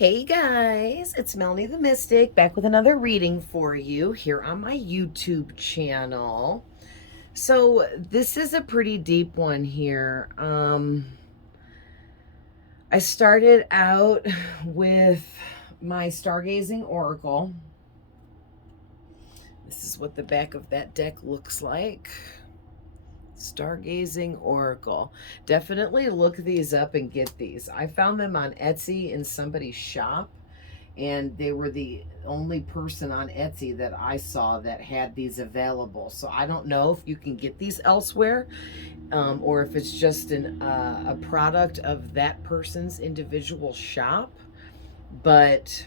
Hey guys, it's Melanie the Mystic back with another reading for you here on my YouTube channel. So this is a pretty deep one here. I started out with my Stargazing Oracle. This is what the back of that deck looks like. Stargazing Oracle. Definitely look these up and get these. I found them on Etsy in somebody's shop, and they were the only person on Etsy that I saw that had these available. So I don't know if you can get these elsewhere, or if it's just a product of that person's individual shop. But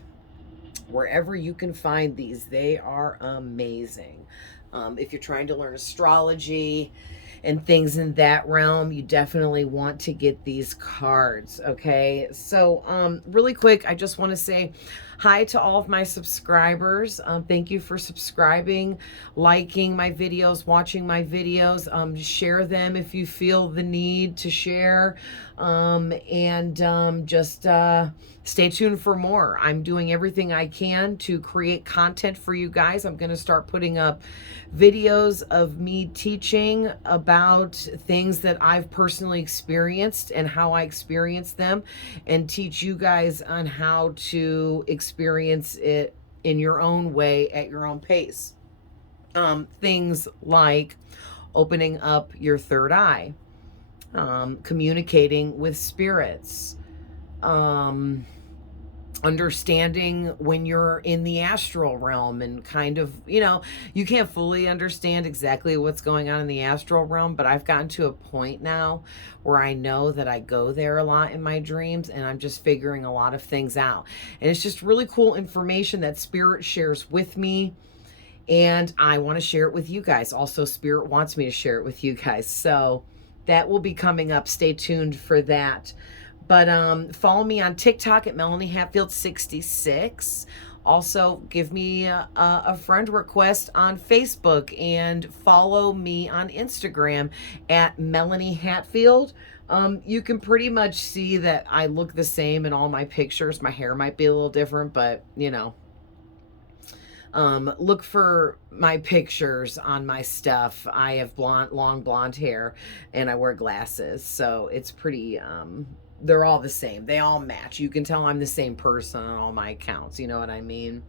wherever you can find these, they are amazing. If you're trying to learn astrology and things in that realm, you definitely want to get these cards. Okay, so really quick, I just want to say hi to all of my subscribers. Thank you for subscribing, liking my videos, watching my videos. Share them if you feel the need to share, and just stay tuned for more. I'm doing everything I can to create content for you guys. I'm going to start putting up videos of me teaching about things that I've personally experienced and how I experienced them, and teach you guys on how to experience it in your own way at your own pace. Things like opening up your third eye, communicating with spirits, understanding when you're in the astral realm, and kind of, you can't fully understand exactly what's going on in the astral realm, but I've gotten to a point now where I know that I go there a lot in my dreams, and I'm just figuring a lot of things out. And it's just really cool information that Spirit shares with me, and I want to share it with you guys. Also, Spirit wants me to share it with you guys. So that will be coming up. Stay tuned for that. But follow me on TikTok at Melanie Hatfield 66. Also, give me a friend request on Facebook, and follow me on Instagram at Melanie Hatfield. You can pretty much see that I look the same in all my pictures. My hair might be a little different, but look for my pictures on my stuff. I have long blonde hair, and I wear glasses, so it's pretty, they're all the same. They all match. You can tell I'm the same person on all my accounts. You know what I mean?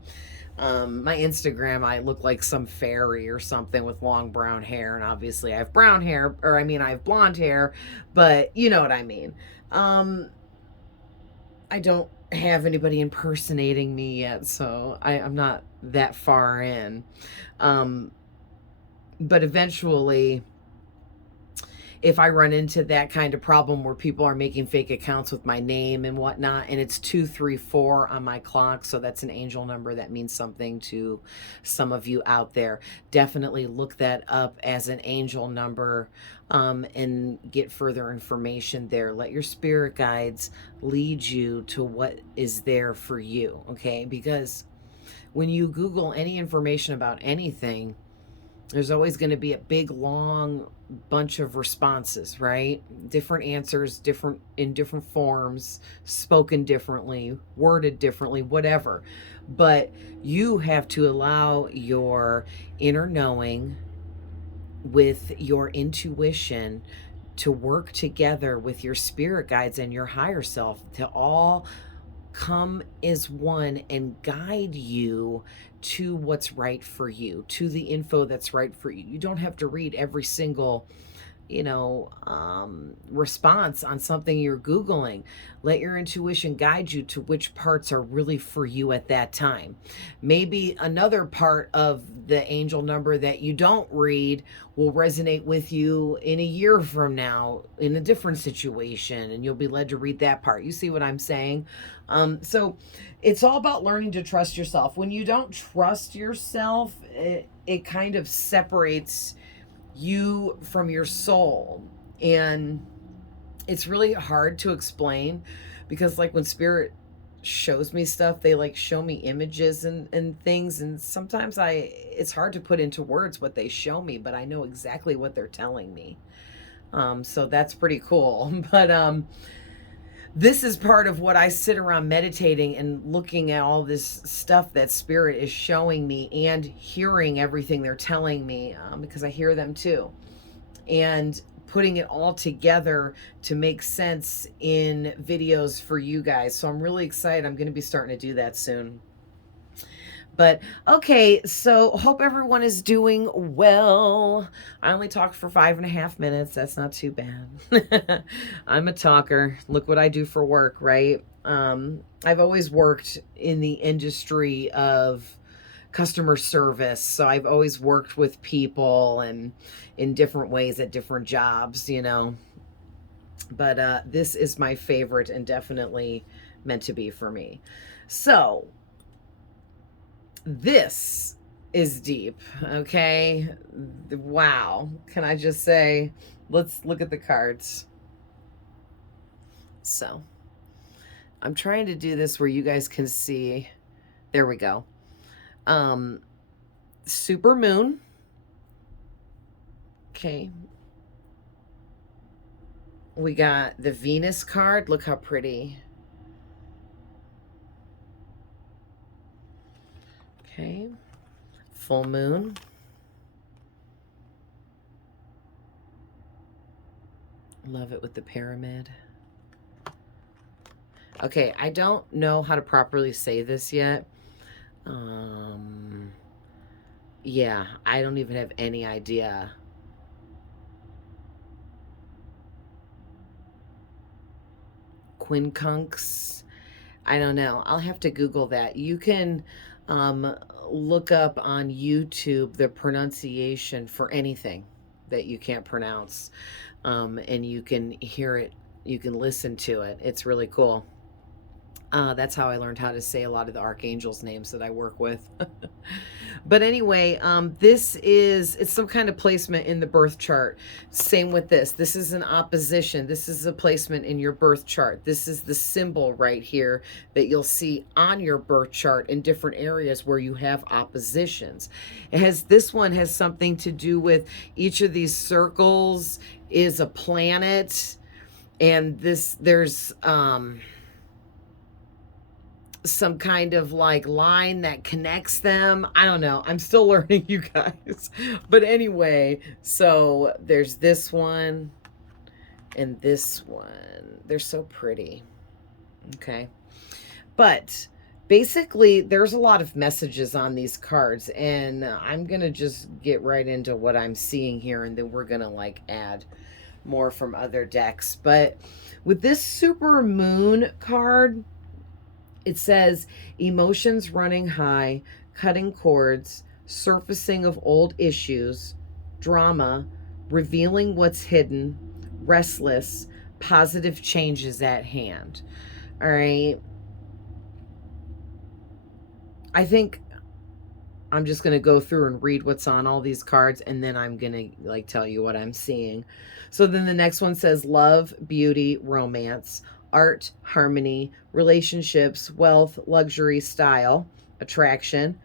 My Instagram, I look like some fairy or something with long brown hair, and obviously I have brown hair, or I mean, I have blonde hair, but you know what I mean. I don't have anybody impersonating me yet, so I'm not that far in. But eventually, if I run into that kind of problem where people are making fake accounts with my name and whatnot, and it's 234 on my clock, so that's an angel number that means something to some of you out there. Definitely look that up as an angel number, and get further information there. Let your spirit guides lead you to what is there for you, okay? Because when you Google any information about anything, there's always going to be a big long bunch of responses, right? Different answers, different in different forms, spoken differently, worded differently, whatever. But you have to allow your inner knowing with your intuition to work together with your spirit guides and your higher self to all come as one and guide you to what's right for you, to the info that's right for you. You don't have to read every single response on something you're Googling. Let your intuition guide you to which parts are really for you at that time. Maybe another part of the angel number that you don't read will resonate with you in a year from now in a different situation, and you'll be led to read that part. You see what I'm saying? So it's all about learning to trust yourself. When you don't trust yourself, it kind of separates you from your soul, and it's really hard to explain, because like when spirit shows me stuff, they like show me images and things, and sometimes it's hard to put into words what they show me, but I know exactly what they're telling me. So that's pretty cool. But this is part of what I sit around meditating and looking at all this stuff that spirit is showing me and hearing everything they're telling me, because I hear them too, and putting it all together to make sense in videos for you guys. So I'm really excited. I'm going to be starting to do that soon. But okay, so hope everyone is doing well. I only talked for 5.5 minutes. That's not too bad. I'm a talker. Look what I do for work, right? I've always worked in the industry of customer service. So I've always worked with people and in different ways at different jobs, you know. But this is my favorite and definitely meant to be for me. So this is deep, okay? Wow. Can I just say, let's look at the cards. So I'm trying to do this where you guys can see. There we go. Super moon. Okay. We got the Venus card. Look how pretty. Okay. Full moon. Love it with the pyramid. Okay, I don't know how to properly say this yet. Yeah, I don't even have any idea. Quincunx. I don't know. I'll have to Google that. You can look up on YouTube the pronunciation for anything that you can't pronounce, and you can hear it. You can listen to it. It's really cool. That's how I learned how to say a lot of the archangels' names that I work with. But anyway, it's some kind of placement in the birth chart. Same with this. This is an opposition. This is a placement in your birth chart. This is the symbol right here that you'll see on your birth chart in different areas where you have oppositions. This one has something to do with each of these circles is a planet, and there's some kind of like line that connects them. I don't know. I'm still learning, you guys. But anyway, so there's this one and this one. They're so pretty. Okay. But basically, there's a lot of messages on these cards, and I'm going to just get right into what I'm seeing here, and then we're going to like add more from other decks. But with this super moon card, it says emotions running high, cutting cords, surfacing of old issues, drama, revealing what's hidden, restless, positive changes at hand. All right. I think I'm just going to go through and read what's on all these cards, and then I'm going to like tell you what I'm seeing. So then the next one says love, beauty, romance, art, harmony, relationships, wealth, luxury, style, attraction,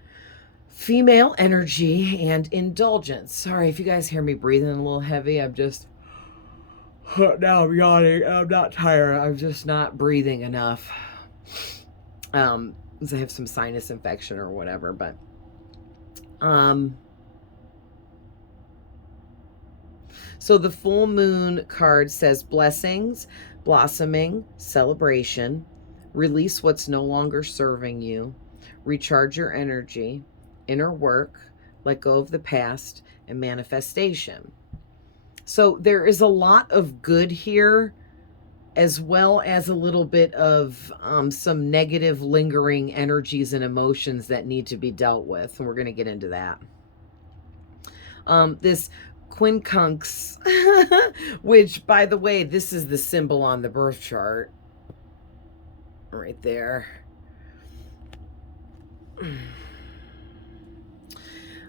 female energy, and indulgence. Sorry if you guys hear me breathing a little heavy. I'm just, now I'm yawning. I'm not tired. I'm just not breathing enough. Because I have some sinus infection or whatever, but so the full moon card says blessings, blossoming, celebration, release what's no longer serving you, recharge your energy, inner work, let go of the past, and manifestation. So there is a lot of good here, as well as a little bit of some negative lingering energies and emotions that need to be dealt with. And we're going to get into that. This quincunx, which, by the way, this is the symbol on the birth chart. Right there.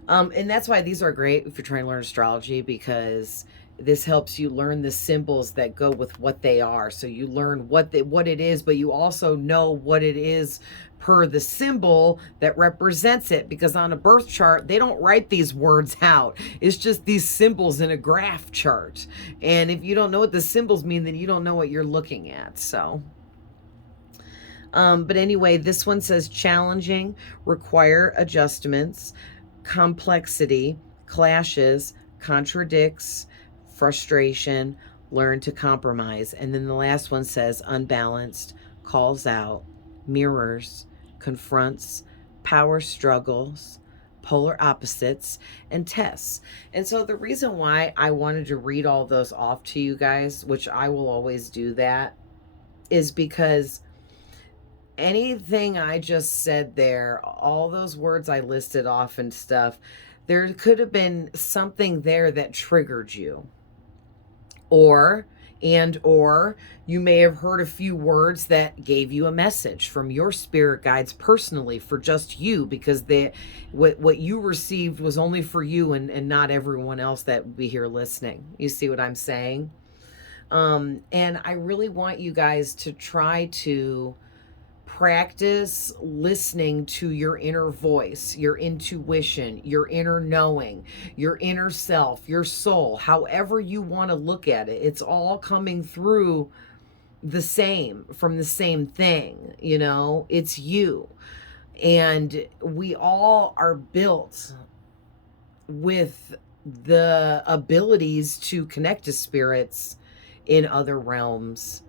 And that's why these are great if you're trying to learn astrology, because this helps you learn the symbols that go with what they are. So you learn what it is, but you also know what it is per the symbol that represents it, because on a birth chart, they don't write these words out. It's just these symbols in a graph chart. And if you don't know what the symbols mean, then you don't know what you're looking at. So But anyway, this one says challenging, require adjustments, complexity, clashes, contradicts, frustration, learn to compromise. And then the last one says unbalanced, calls out, mirrors, confronts, power struggles, polar opposites, and tests. And so the reason why I wanted to read all those off to you guys, which I will always do that, is because anything I just said there, all those words I listed off and stuff, there could have been something there that triggered you. Or you may have heard a few words that gave you a message from your spirit guides personally for just you, because what you received was only for you and not everyone else that would be here listening. You see what I'm saying? And I really want you guys to try to practice listening to your inner voice, your intuition, your inner knowing, your inner self, your soul, however you want to look at it. It's all coming through from the same thing, you know, it's you. And we all are built with the abilities to connect to spirits in other realms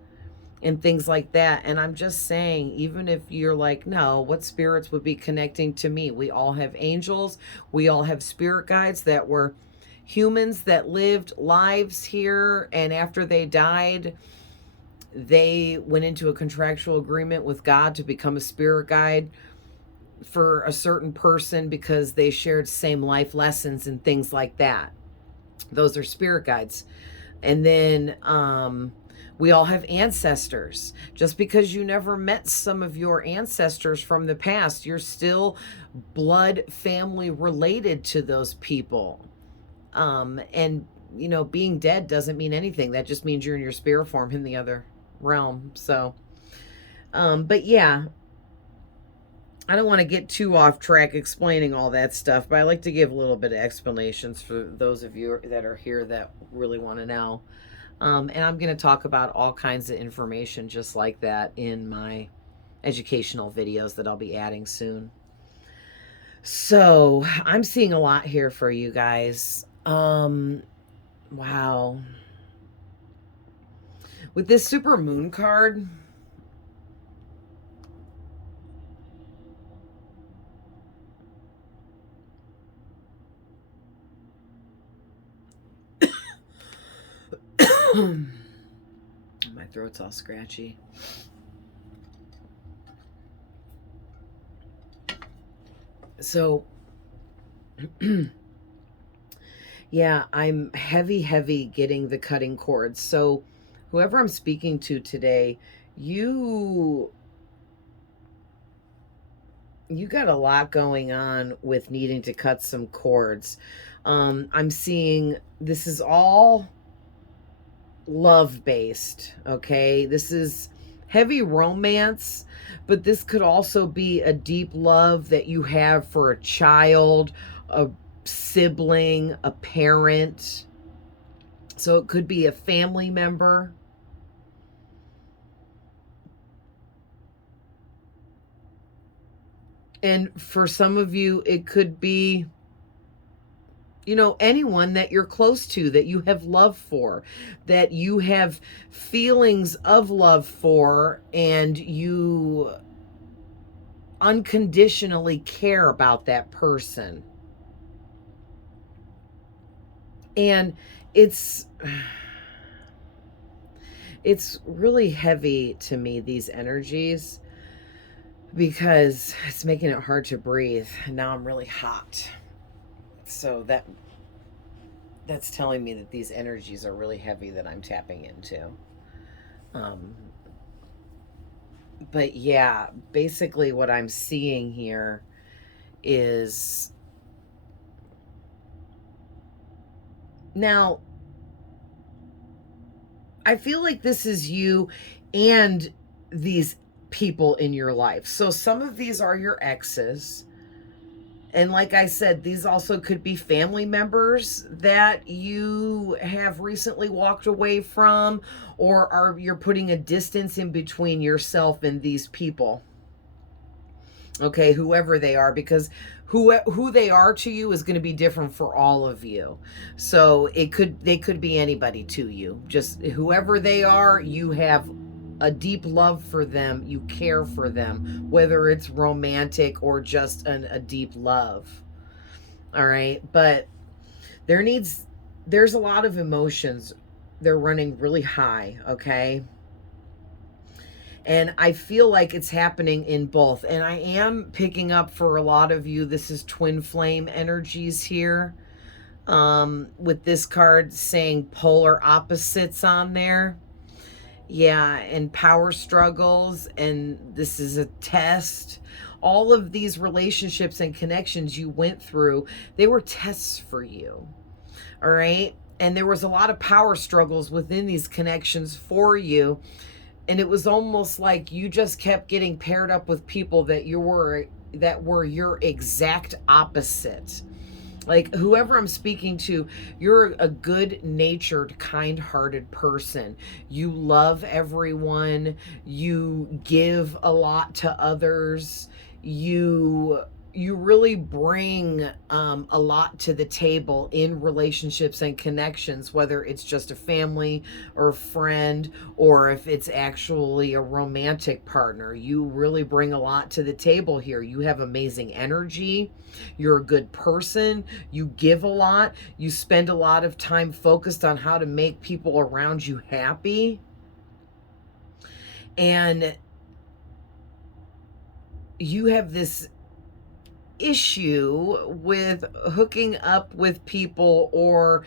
and things like that. And I'm just saying, even if you're like, no, what spirits would be connecting to me? We all have angels. We all have spirit guides that were humans that lived lives here. And after they died, they went into a contractual agreement with God to become a spirit guide for a certain person because they shared same life lessons and things like that. Those are spirit guides. And then, we all have ancestors. Just because you never met some of your ancestors from the past, you're still blood family related to those people. And, you know, being dead doesn't mean anything. That just means you're in your spirit form in the other realm. So, but yeah, I don't want to get too off track explaining all that stuff, but I like to give a little bit of explanations for those of you that are here that really want to know. And I'm going to talk about all kinds of information just like that in my educational videos that I'll be adding soon. So I'm seeing a lot here for you guys. Wow. With this super moon card, my throat's all scratchy. So, yeah, I'm heavy getting the cutting cords. So, whoever I'm speaking to today, you got a lot going on with needing to cut some cords. I'm seeing this is all love-based, okay? This is heavy romance, but this could also be a deep love that you have for a child, a sibling, a parent. So it could be a family member. And for some of you, it could be, you know, anyone that you're close to, that you have love for, that you have feelings of love for, and you unconditionally care about that person. And it's really heavy to me, these energies, because it's making it hard to breathe. Now I'm really hot. So that's telling me that these energies are really heavy that I'm tapping into. But yeah, basically what I'm seeing here is, now I feel like this is you and these people in your life. So some of these are your exes, And like I said, these also could be family members that you have recently walked away from, or you're putting a distance in between yourself and these people. Okay, whoever they are, because who they are to you is going to be different for all of you. So they could be anybody to you. Just whoever they are, you have a deep love for them, you care for them, whether it's romantic or just a deep love. All right, but there's a lot of emotions. They're running really high, okay? And I feel like it's happening in both. And I am picking up for a lot of you, this is twin flame energies here. With this card saying polar opposites on there. Yeah, and power struggles, and this is a test. All of these relationships and connections you went through, they were tests for you. All right? And there was a lot of power struggles within these connections for you. And it was almost like you just kept getting paired up with people that were your exact opposite. Like whoever I'm speaking to, you're a good-natured, kind-hearted person. You love everyone. You give a lot to others. You really bring a lot to the table in relationships and connections, whether it's just a family or a friend, or if it's actually a romantic partner. You really bring a lot to the table here. You have amazing energy. You're a good person. You give a lot. You spend a lot of time focused on how to make people around you happy. And you have this issue with hooking up with people or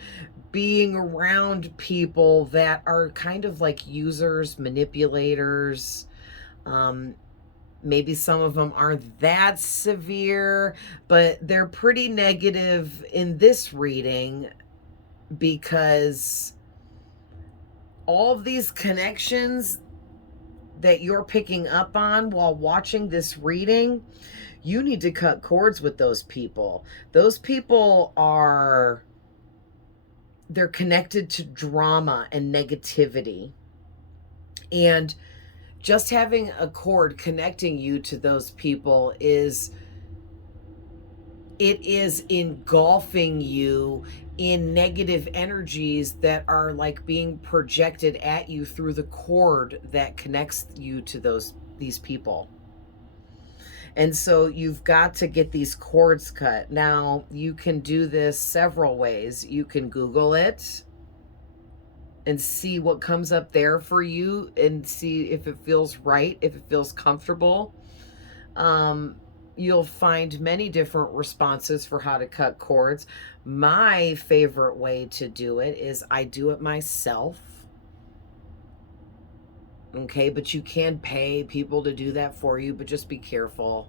being around people that are kind of like users, manipulators. Maybe some of them aren't that severe, but they're pretty negative in this reading, because all of these connections that you're picking up on while watching this reading, you need to cut cords with those people. Those people they're connected to drama and negativity. And just having a cord connecting you to those people is engulfing you in negative energies that are like being projected at you through the cord that connects you to these people. And so you've got to get these cords cut. Now, you can do this several ways. You can Google it and see what comes up there for you and see if it feels right, if it feels comfortable. You'll find many different responses for how to cut cords. My favorite way to do it is I do it myself. Okay, but you can pay people to do that for you, but just be careful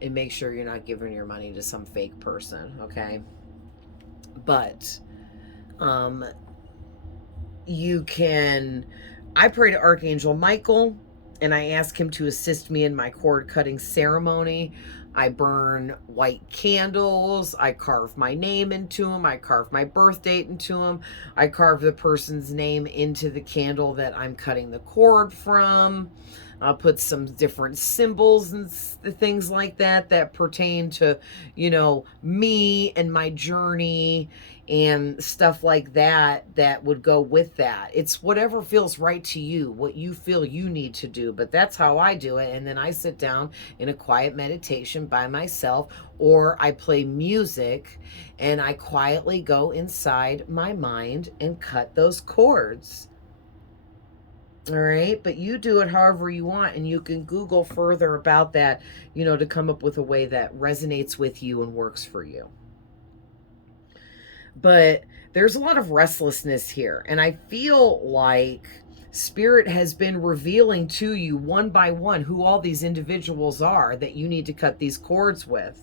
and make sure you're not giving your money to some fake person, okay? But I pray to Archangel Michael, and I ask him to assist me in my cord cutting ceremony. I burn white candles. I carve my name into them. I carve my birth date into them. I carve the person's name into the candle that I'm cutting the cord from. I'll put some different symbols and things like that pertain to, me and my journey and stuff like that would go with that. It's whatever feels right to you, what you feel you need to do. But that's how I do it. And then I sit down in a quiet meditation by myself, or I play music and I quietly go inside my mind and cut those cords. All right, but you do it however you want, and you can Google further about that, to come up with a way that resonates with you and works for you. But there's a lot of restlessness here, and I feel like Spirit has been revealing to you one by one who all these individuals are that you need to cut these cords with.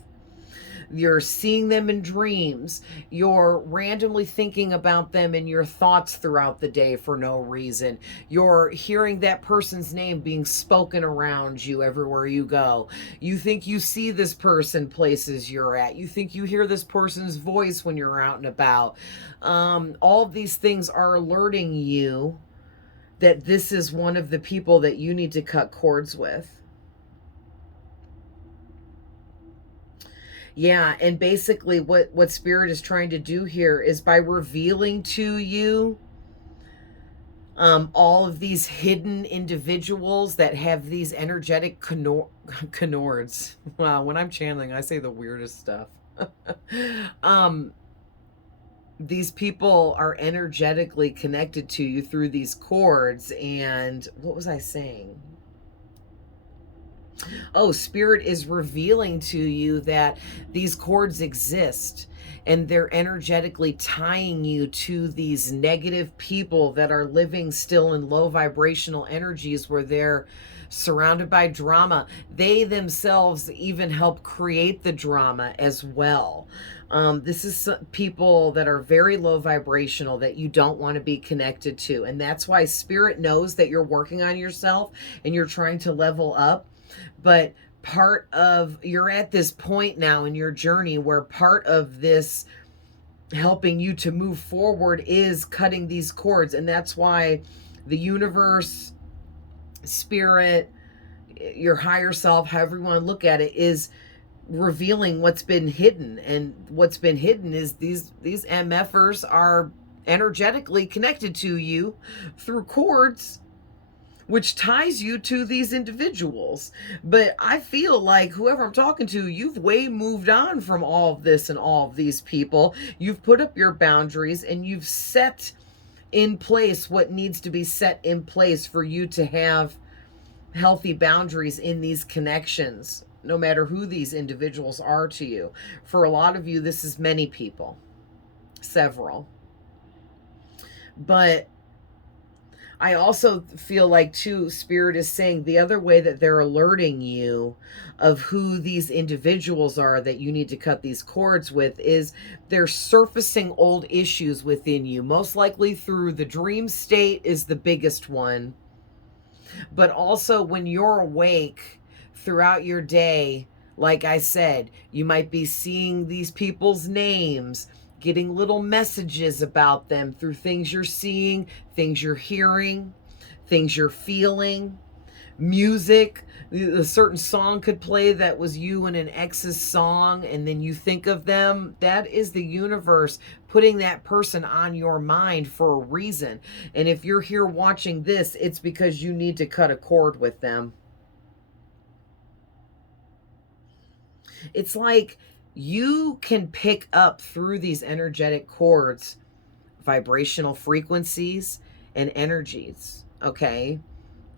You're seeing them in dreams. You're randomly thinking about them in your thoughts throughout the day for no reason. You're hearing that person's name being spoken around you everywhere you go. You think you see this person places you're at. You think you hear this person's voice when you're out and about. All of these things are alerting you that this is one of the people that you need to cut cords with. Yeah, and basically what Spirit is trying to do here is by revealing to you all of these hidden individuals that have these energetic canards. Wow, when I'm channeling, I say the weirdest stuff. These people are energetically connected to you through these cords. And what was I saying? Oh, Spirit is revealing to you that these cords exist and they're energetically tying you to these negative people that are living still in low vibrational energies where they're surrounded by drama. They themselves even help create the drama as well. This is people that are very low vibrational that you don't want to be connected to. And that's why Spirit knows that you're working on yourself and you're trying to level up. But part of, you're at this point now in your journey where part of this helping you to move forward is cutting these cords. And that's why the universe, Spirit, your higher self, however you want to look at it, is revealing what's been hidden. And what's been hidden is these MFers are energetically connected to you through cords, which ties you to these individuals. But I feel like whoever I'm talking to, you've way moved on from all of this and all of these people. You've put up your boundaries and you've set in place what needs to be set in place for you to have healthy boundaries in these connections, no matter who these individuals are to you. For a lot of you, this is many people, several. But I also feel like, too, Spirit is saying the other way that they're alerting you of who these individuals are that you need to cut these cords with is they're surfacing old issues within you. Most likely through the dream state is the biggest one. But also when you're awake throughout your day, like I said, you might be seeing these people's names, getting little messages about them through things you're seeing, things you're hearing, things you're feeling, music. A certain song could play that was you and an ex's song, and then you think of them. That is the universe putting that person on your mind for a reason. And if you're here watching this, it's because you need to cut a cord with them. It's like you can pick up through these energetic cords vibrational frequencies and energies, okay?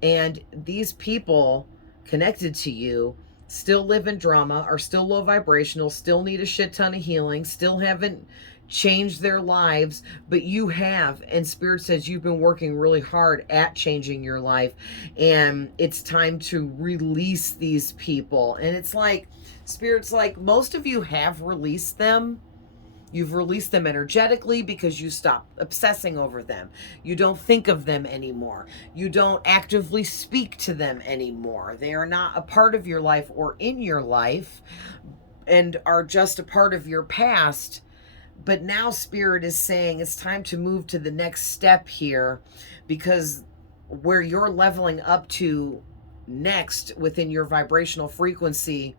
And these people connected to you still live in drama, are still low vibrational, still need a shit ton of healing, still haven't changed their lives, but you have. And Spirit says you've been working really hard at changing your life, and it's time to release these people. And it's like, Spirit's like, most of you have released them. You've released them energetically because you stop obsessing over them. You don't think of them anymore. You don't actively speak to them anymore. They are not a part of your life or in your life and are just a part of your past. But now Spirit is saying it's time to move to the next step here, because where you're leveling up to next within your vibrational frequency,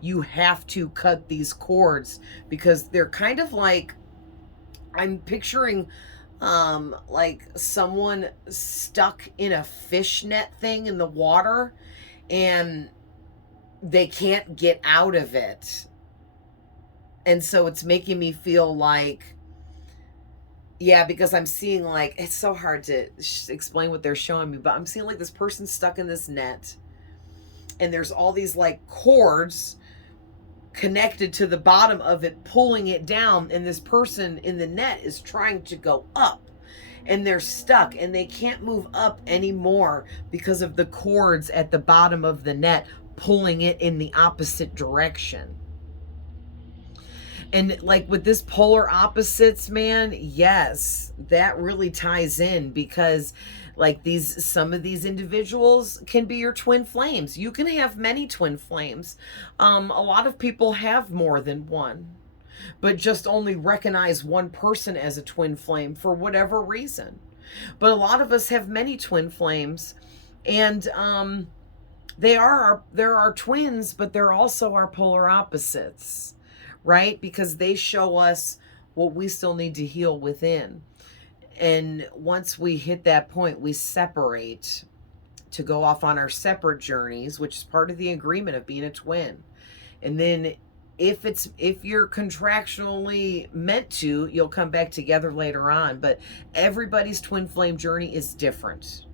you have to cut these cords, because they're kind of like, I'm picturing like someone stuck in a fishnet thing in the water and they can't get out of it. And so it's making me feel like, yeah, because I'm seeing, like, it's so hard to explain what they're showing me, but I'm seeing like this person stuck in this net and there's all these like cords connected to the bottom of it, pulling it down, and this person in the net is trying to go up and they're stuck and they can't move up anymore because of the cords at the bottom of the net pulling it in the opposite direction. And like with this polar opposites, man, yes, that really ties in, because like some of these individuals can be your twin flames. You can have many twin flames. A lot of people have more than one, but just only recognize one person as a twin flame for whatever reason. But a lot of us have many twin flames, and they're our twins, but they're also our polar opposites, right? Because they show us what we still need to heal within. And once we hit that point, we separate to go off on our separate journeys, which is part of the agreement of being a twin. And then if you're contractually meant to, you'll come back together later on. But everybody's twin flame journey is different.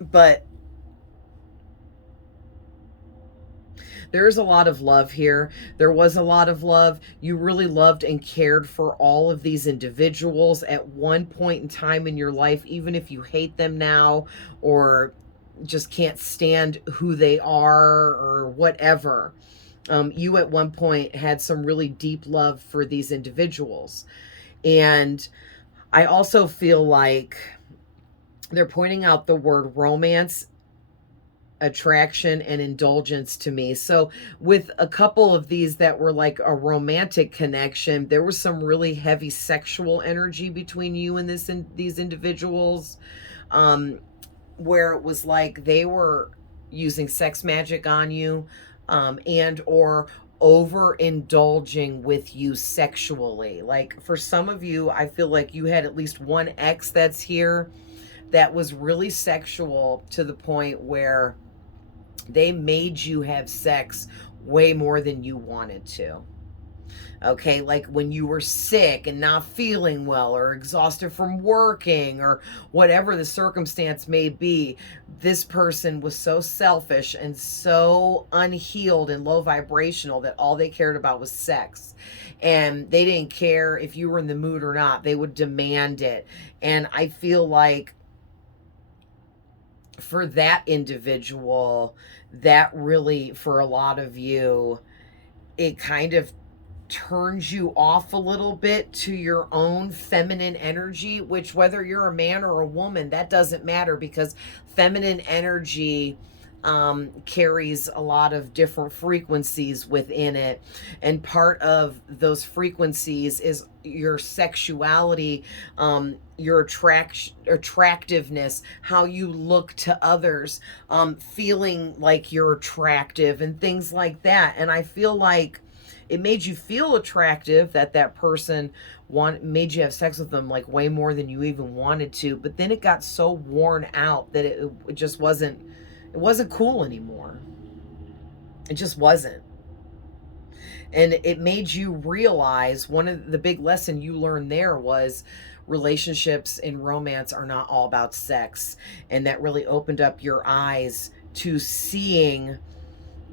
But there's a lot of love here. There was a lot of love. You really loved and cared for all of these individuals at one point in time in your life, even if you hate them now or just can't stand who they are or whatever. You at one point had some really deep love for these individuals. And I also feel like they're pointing out the word romance, attraction, and indulgence to me. So with a couple of these that were like a romantic connection, there was some really heavy sexual energy between you and these individuals, where it was like they were using sex magic on you, and or overindulging with you sexually. Like for some of you, I feel like you had at least one ex that's here that was really sexual, to the point where they made you have sex way more than you wanted to. Okay, like when you were sick and not feeling well or exhausted from working or whatever the circumstance may be, this person was so selfish and so unhealed and low vibrational that all they cared about was sex. And they didn't care if you were in the mood or not. They would demand it. And I feel like for that individual, that really, for a lot of you, it kind of turns you off a little bit to your own feminine energy, which whether you're a man or a woman, that doesn't matter, because feminine energy carries a lot of different frequencies within it. And part of those frequencies is your sexuality, your attractiveness, how you look to others, feeling like you're attractive and things like that. And I feel like it made you feel attractive, that person made you have sex with them like way more than you even wanted to. But then it got so worn out that it just wasn't cool anymore. It just wasn't. And it made you realize, one of the big lesson you learned there was relationships and romance are not all about sex. And that really opened up your eyes to seeing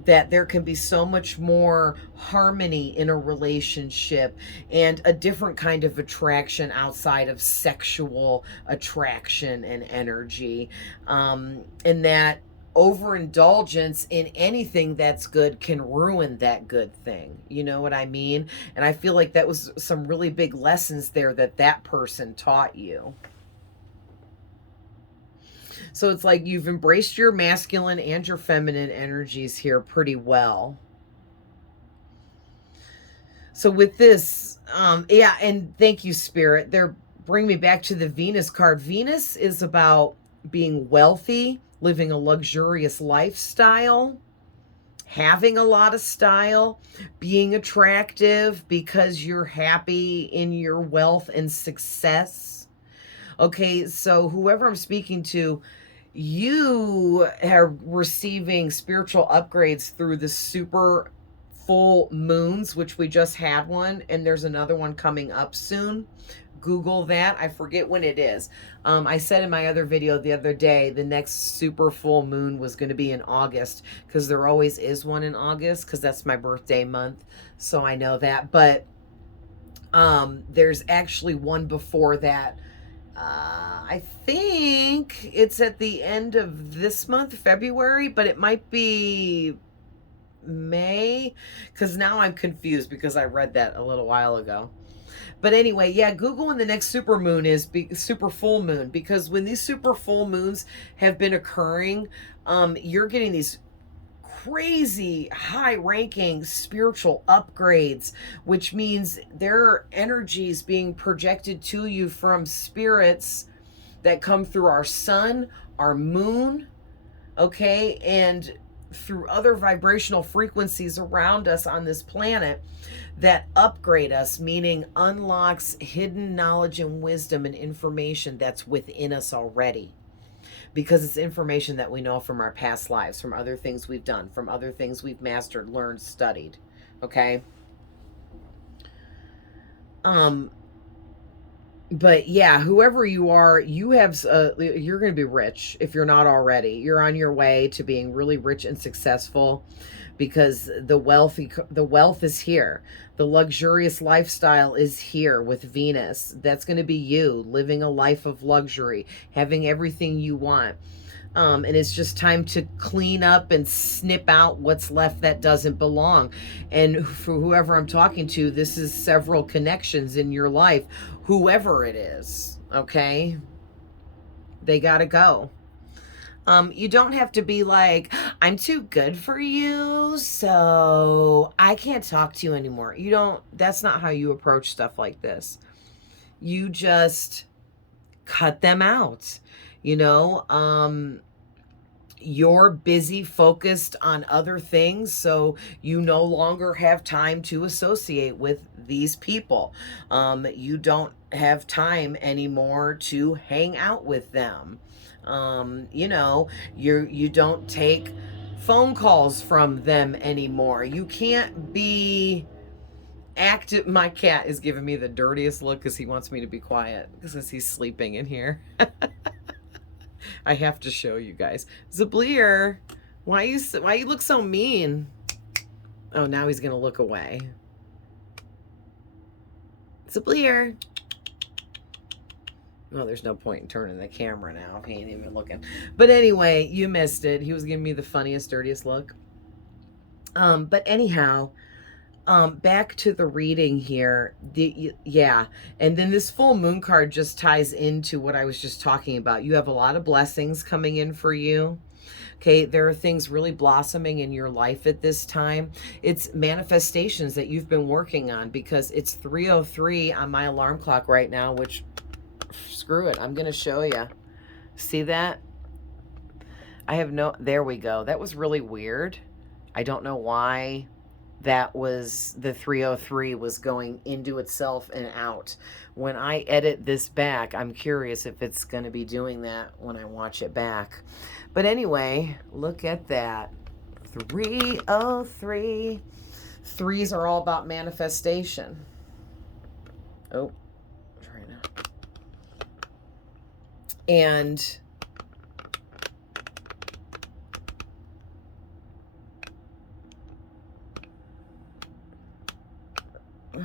that there can be so much more harmony in a relationship and a different kind of attraction outside of sexual attraction and energy. And that overindulgence in anything that's good can ruin that good thing. You know what I mean? And I feel like that was some really big lessons there that person taught you. So it's like you've embraced your masculine and your feminine energies here pretty well. So with this, yeah, and thank you, Spirit. They're bringing me back to the Venus card. Venus is about being wealthy, living a luxurious lifestyle, having a lot of style, being attractive because you're happy in your wealth and success. Okay, so whoever I'm speaking to, you are receiving spiritual upgrades through the super full moons, which we just had one, and there's another one coming up soon. Google that. I forget when it is. I said in my other video the other day, the next super full moon was going to be in August, because there always is one in August, because that's my birthday month. So I know that. But there's actually one before that. I think it's at the end of this month, February, but it might be May, because now I'm confused because I read that a little while ago. But anyway, yeah, Google when the next super moon is, super full moon, because when these super full moons have been occurring, you're getting these crazy high ranking spiritual upgrades, which means there are energies being projected to you from spirits that come through our sun, our moon, okay, and through other vibrational frequencies around us on this planet that upgrade us, meaning unlocks hidden knowledge and wisdom and information that's within us already, because it's information that we know from our past lives, from other things we've done, from other things we've mastered, learned, studied. Okay. But yeah, whoever you are, you have you're going to be rich if you're not already. You're on your way to being really rich and successful, because the wealth is here. The luxurious lifestyle is here with Venus. That's going to be you living a life of luxury, having everything you want. And it's just time to clean up and snip out what's left that doesn't belong. And for whoever I'm talking to, this is several connections in your life, whoever it is, okay? They gotta go. You don't have to be like, I'm too good for you, so I can't talk to you anymore. You don't, that's not how you approach stuff like this. You just cut them out. You know, you're busy, focused on other things, so you no longer have time to associate with these people. You don't have time anymore to hang out with them. You know, you don't take phone calls from them anymore. You can't be active. My cat is giving me the dirtiest look because he wants me to be quiet because he's sleeping in here. I have to show you guys. Zablier, why you look so mean? Oh, now he's gonna look away. Zablier. Oh, there's no point in turning the camera now. He ain't even looking. But anyway, you missed it. He was giving me the funniest, dirtiest look. But anyhow, back to the reading here. Yeah, and then this full moon card just ties into what I was just talking about. You have a lot of blessings coming in for you. Okay, there are things really blossoming in your life at this time. It's manifestations that you've been working on, because it's 3:03 on my alarm clock right now, which, screw it, I'm going to show you. See that? I have no, there we go. That was really weird. I don't know why that was, the 3:03 was going into itself and out. When I edit this back, I'm curious if it's going to be doing that when I watch it back. But anyway, look at that. 3:03. Threes are all about manifestation. Oh, trying to. And how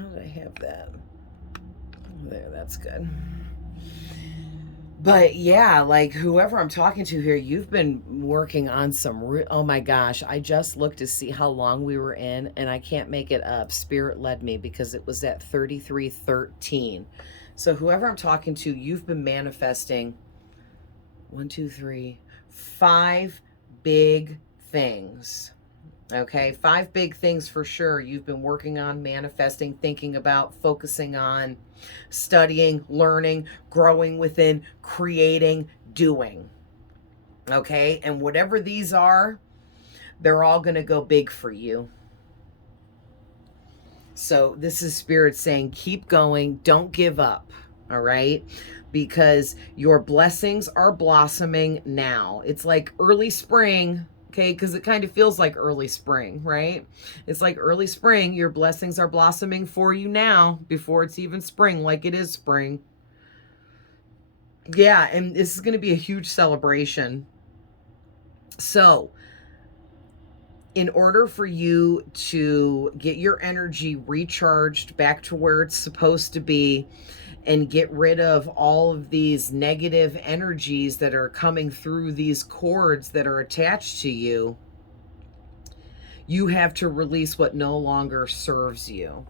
did I have that? There, that's good. But yeah, like whoever I'm talking to here, you've been working on some, oh my gosh, I just looked to see how long we were in and I can't make it up. Spirit led me because it was at 33:13. So whoever I'm talking to, you've been manifesting 1, 2, 3, 5 big things. Okay, 5 big things for sure you've been working on, manifesting, thinking about, focusing on, studying, learning, growing within, creating, doing. Okay, and whatever these are, they're all going to go big for you. So this is Spirit saying, keep going, don't give up, all right? Because your blessings are blossoming now. It's like early spring. Okay, because it kind of feels like early spring, right? It's like early spring. Your blessings are blossoming for you now before it's even spring, like it is spring. Yeah, and this is going to be a huge celebration. So, in order for you to get your energy recharged back to where it's supposed to be, and get rid of all of these negative energies that are coming through these cords that are attached to you, You have to release what no longer serves you.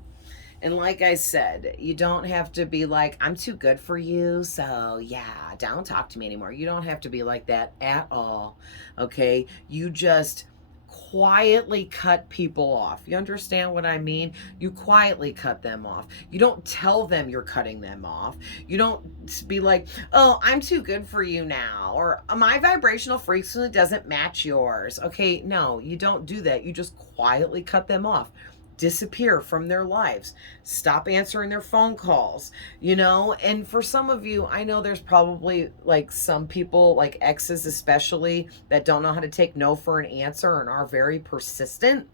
And like I said, you don't have to be like, I'm too good for you, so yeah, don't talk to me anymore. You don't have to be like that at all, okay? You just quietly cut people off. You understand what I mean? You quietly cut them off. You don't tell them you're cutting them off. You don't be like, oh, I'm too good for you now, or my vibrational frequency doesn't match yours. Okay, no, you don't do that. You just quietly cut them off. Disappear from their lives, stop answering their phone calls, you know. And for some of you, I know there's probably like some people, like exes especially, that don't know how to take no for an answer and are very persistent.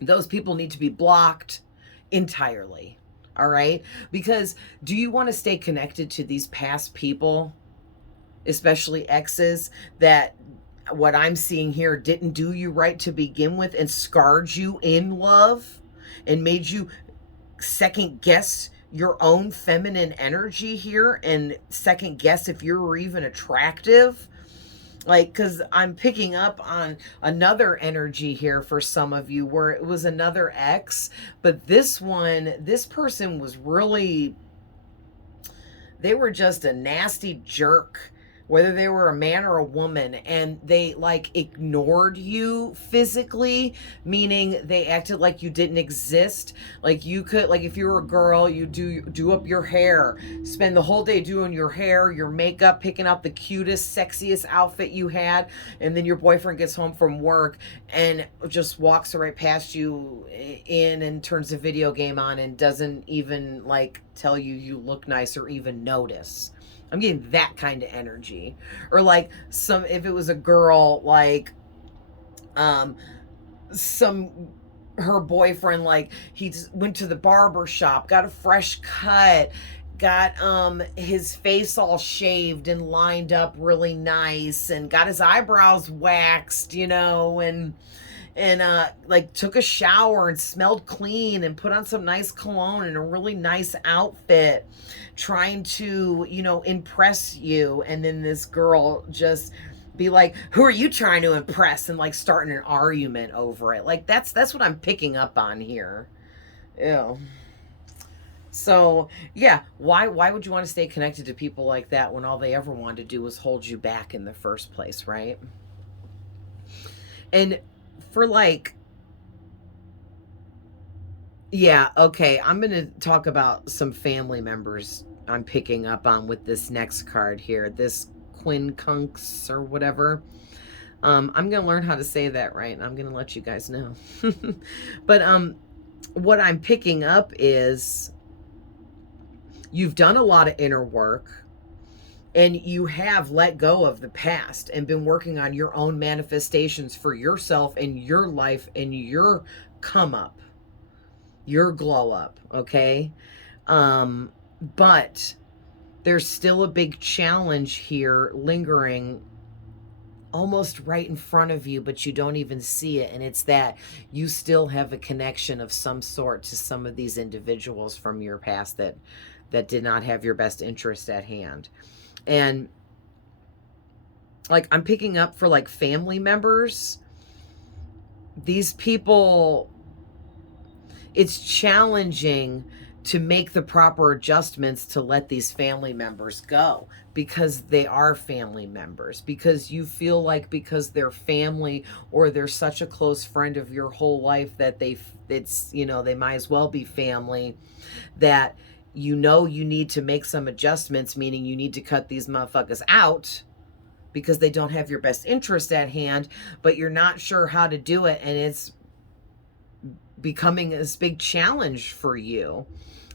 Those people need to be blocked entirely. All right, because do you want to stay connected to these past people, especially exes, that what I'm seeing here didn't do you right to begin with and scarred you in love and made you second guess your own feminine energy here and second guess if you're even attractive? Like, because I'm picking up on another energy here for some of you where it was another ex, but this person was really, they were just a nasty jerk, whether they were a man or a woman, and they like ignored you physically, meaning they acted like you didn't exist. Like you could, like if you were a girl, you do up your hair, spend the whole day doing your hair, your makeup, picking out the cutest, sexiest outfit you had, and then your boyfriend gets home from work and just walks right past you in and turns the video game on and doesn't even like tell you look nice or even notice. I'm getting that kind of energy. Or like if it was a girl, like her boyfriend, like he just went to the barber shop, got a fresh cut, got his face all shaved and lined up really nice, and got his eyebrows waxed, you know, and like took a shower and smelled clean and put on some nice cologne and a really nice outfit, trying to, you know, impress you. And then this girl just be like, who are you trying to impress? And like starting an argument over it. Like that's what I'm picking up on here. Ew. So yeah, why would you want to stay connected to people like that when all they ever wanted to do was hold you back in the first place, right? And for like, yeah, okay, I'm going to talk about some family members I'm picking up on with this next card here, this quincunx or whatever. I'm going to learn how to say that right, and I'm going to let you guys know. But what I'm picking up is you've done a lot of inner work. And you have let go of the past and been working on your own manifestations for yourself and your life and your come up, your glow up, okay? But there's still a big challenge here lingering almost right in front of you, but you don't even see it. And it's that you still have a connection of some sort to some of these individuals from your past that did not have your best interest at hand. And like I'm picking up for like family members, these people, it's challenging to make the proper adjustments to let these family members go, because they are family members, because you feel like because they're family or they're such a close friend of your whole life that it's, you know, they might as well be family, that you know you need to make some adjustments, meaning you need to cut these motherfuckers out because they don't have your best interest at hand, but you're not sure how to do it, and it's becoming this big challenge for you.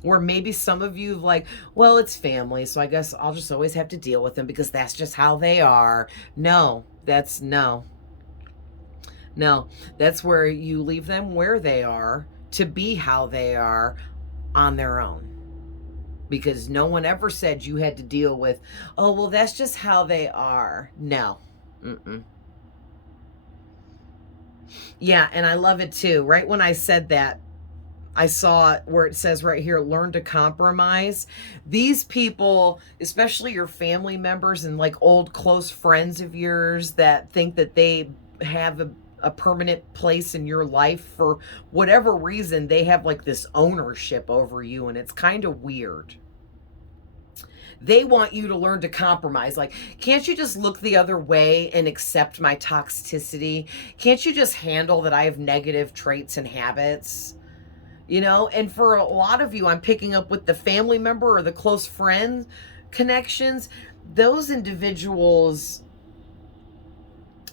Or maybe some of you like, well, it's family, so I guess I'll just always have to deal with them because that's just how they are. No, that's no. That's where you leave them where they are to be how they are on their own. Because no one ever said you had to deal with, oh, well, that's just how they are. No. Yeah, and I love it too. Right when I said that, I saw where it says right here, learn to compromise. These people, especially your family members and like old close friends of yours that think that they have a permanent place in your life, for whatever reason, they have like this ownership over you, and it's kind of weird. They want you to learn to compromise. Like, can't you just look the other way and accept my toxicity? Can't you just handle that I have negative traits and habits? You know, and for a lot of you, I'm picking up with the family member or the close friend connections. Those individuals,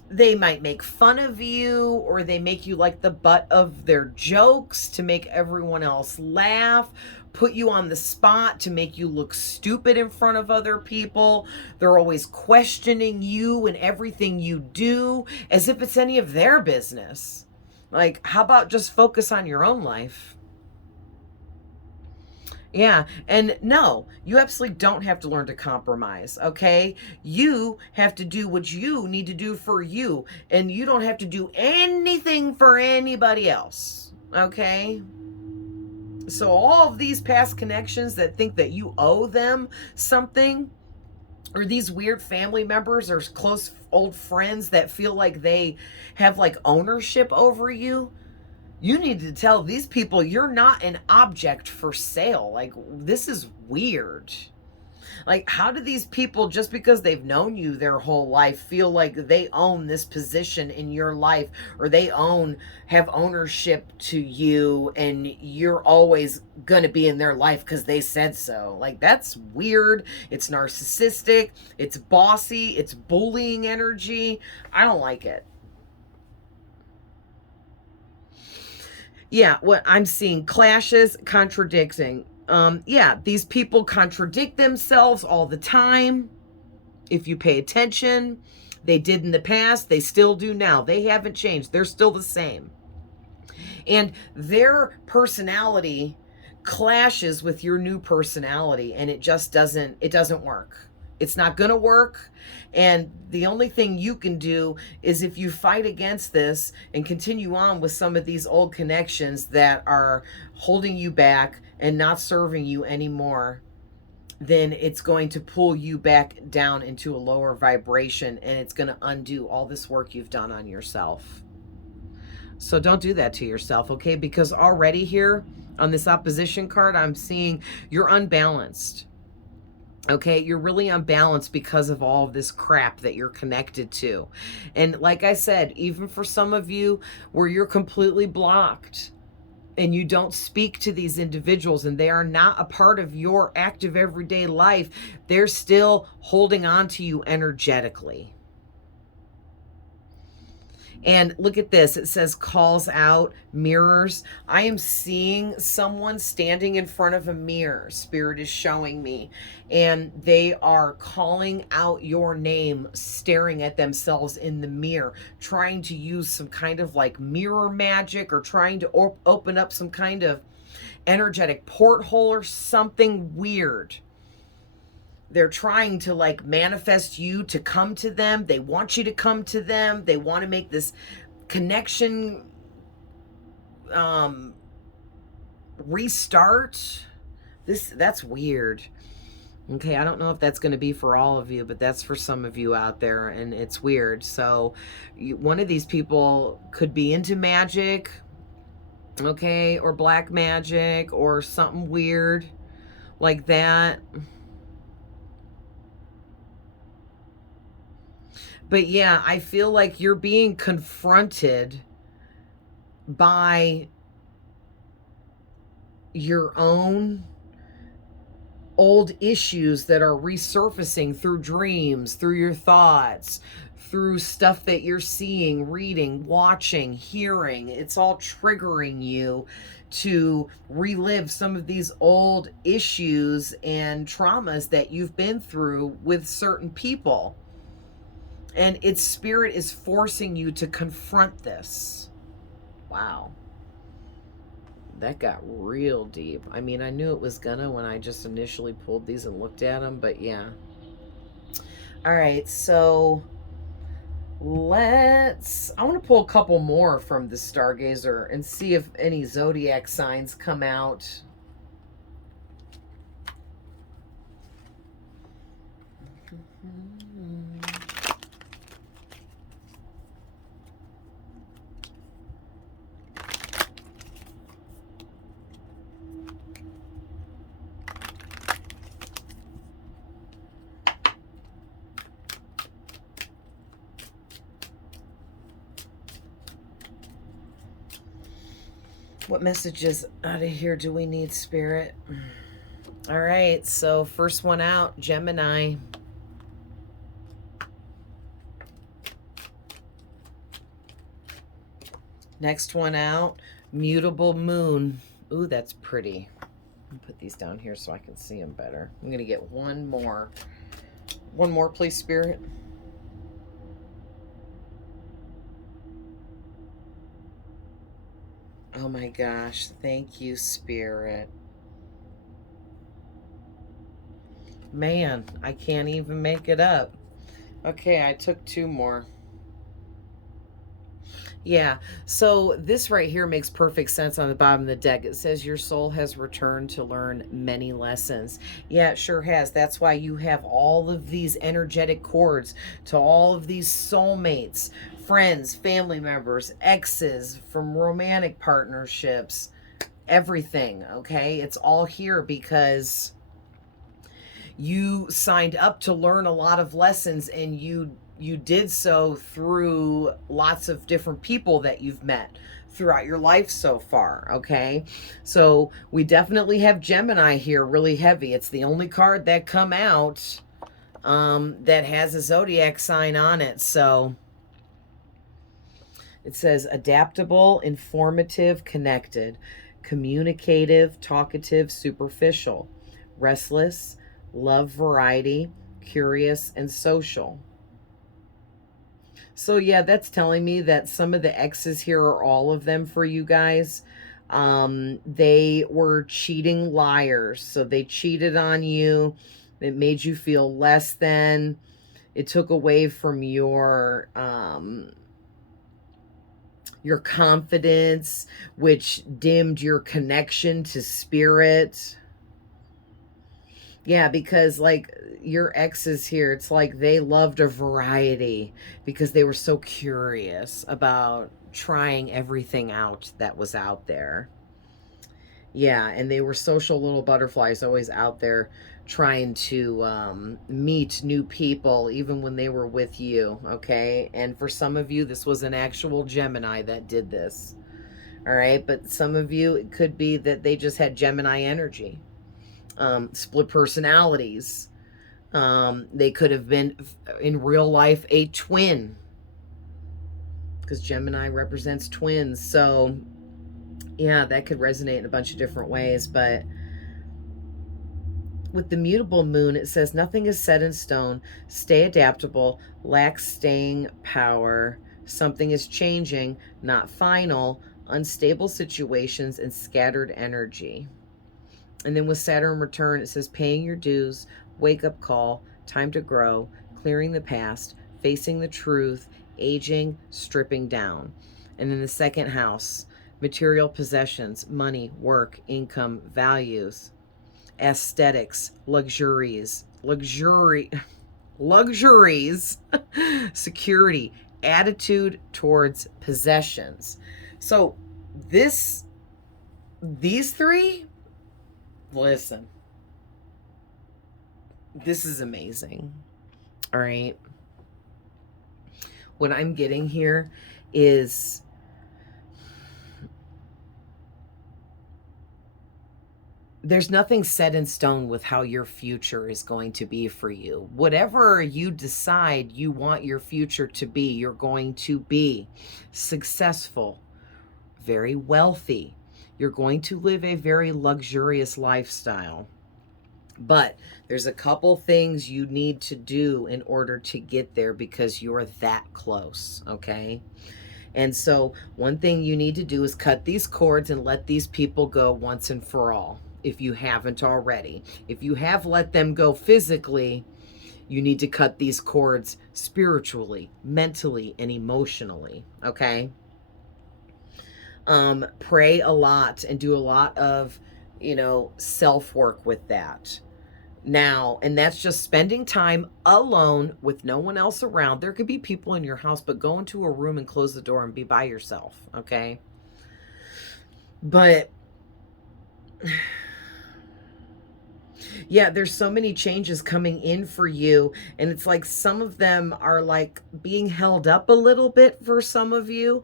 they might make fun of you, or they make you like the butt of their jokes to make everyone else laugh, put you on the spot to make you look stupid in front of other people. They're always questioning you and everything you do as if it's any of their business. Like, how about just focus on your own life? Yeah, and no, you absolutely don't have to learn to compromise, okay? You have to do what you need to do for you, and you don't have to do anything for anybody else, okay? So all of these past connections that think that you owe them something, or these weird family members or close old friends that feel like they have like ownership over you, you need to tell these people you're not an object for sale. Like, this is weird. Like, how do these people, just because they've known you their whole life, feel like they own this position in your life, or they have ownership to you, and you're always gonna be in their life because they said so? Like, that's weird. It's narcissistic. It's bossy. It's bullying energy. I don't like it. Yeah, what I'm seeing, clashes, contradicting. Yeah, these people contradict themselves all the time. If you pay attention, they did in the past, they still do now. They haven't changed. They're still the same. And their personality clashes with your new personality, and it doesn't work. It's not going to work. And the only thing you can do is, if you fight against this and continue on with some of these old connections that are holding you back and not serving you anymore, then it's going to pull you back down into a lower vibration, and it's going to undo all this work you've done on yourself. So don't do that to yourself, okay? Because already here on this opposition card, I'm seeing you're unbalanced. Okay, you're really unbalanced because of all of this crap that you're connected to. And like I said, even for some of you where you're completely blocked and you don't speak to these individuals and they are not a part of your active everyday life, they're still holding on to you energetically. And look at this. It says calls out, mirrors. I am seeing someone standing in front of a mirror. Spirit is showing me. And they are calling out your name, staring at themselves in the mirror, trying to use some kind of like mirror magic, or trying to open up some kind of energetic porthole or something weird. They're trying to like manifest you to come to them. They want you to come to them. They want to make this connection restart. That's weird. Okay, I don't know if that's going to be for all of you, but that's for some of you out there, and it's weird. So one of these people could be into magic, okay, or black magic, or something weird like that. But yeah, I feel like you're being confronted by your own old issues that are resurfacing through dreams, through your thoughts, through stuff that you're seeing, reading, watching, hearing. It's all triggering you to relive some of these old issues and traumas that you've been through with certain people. And its spirit is forcing you to confront this. Wow. That got real deep. I mean, I knew it was gonna when I just initially pulled these and looked at them, but yeah. All right, so I want to pull a couple more from the Stargazer and see if any zodiac signs come out. What messages out of here do we need, Spirit? All right, so first one out, Gemini. Next one out, mutable moon. Ooh, that's pretty. Put these down here so I can see them better. I'm going to get one more. One more, please, Spirit. Oh my gosh. Thank you, Spirit. Man, I can't even make it up. Okay, I took two more. Yeah, so this right here makes perfect sense on the bottom of the deck. It says your soul has returned to learn many lessons. Yeah, it sure has. That's why you have all of these energetic cords to all of these soulmates, friends, family members, exes, from romantic partnerships, everything, okay? It's all here because you signed up to learn a lot of lessons, and you did so through lots of different people that you've met throughout your life so far, okay? So we definitely have Gemini here really heavy. It's the only card that come out that has a zodiac sign on it. So it says adaptable, informative, connected, communicative, talkative, superficial, restless, love variety, curious, and social. So yeah, that's telling me that some of the X's here, are all of them for you guys. They were cheating liars. So they cheated on you. It made you feel less than. It took away from your confidence, which dimmed your connection to spirit. Yeah, because like your exes here, it's like they loved a variety because they were so curious about trying everything out that was out there. Yeah, and they were social little butterflies, always out there trying to meet new people, even when they were with you, okay? And for some of you, this was an actual Gemini that did this, all right? But some of you, it could be that they just had Gemini energy. Split personalities. They could have been in real life a twin, because Gemini represents twins. So yeah, that could resonate in a bunch of different ways. But with the mutable moon, it says nothing is set in stone, stay adaptable, lack staying power, something is changing, not final, unstable situations, and scattered energy. And then with Saturn return, it says paying your dues, wake up call, time to grow, clearing the past, facing the truth, aging, stripping down. And then the second house, material possessions, money, work, income, values, aesthetics, luxuries, security, attitude towards possessions. So these three, listen, this is amazing. All right. What I'm getting here is there's nothing set in stone with how your future is going to be for you. Whatever you decide you want your future to be, you're going to be successful, very wealthy. You're going to live a very luxurious lifestyle. But there's a couple things you need to do in order to get there, because you're that close, okay? And so one thing you need to do is cut these cords and let these people go once and for all, if you haven't already. If you have let them go physically, you need to cut these cords spiritually, mentally, and emotionally, okay? Pray a lot and do a lot of, self-work with that. Now, and that's just spending time alone with no one else around. There could be people in your house, but go into a room and close the door and be by yourself, okay? But Yeah, there's so many changes coming in for you, and it's like some of them are like being held up a little bit for some of you,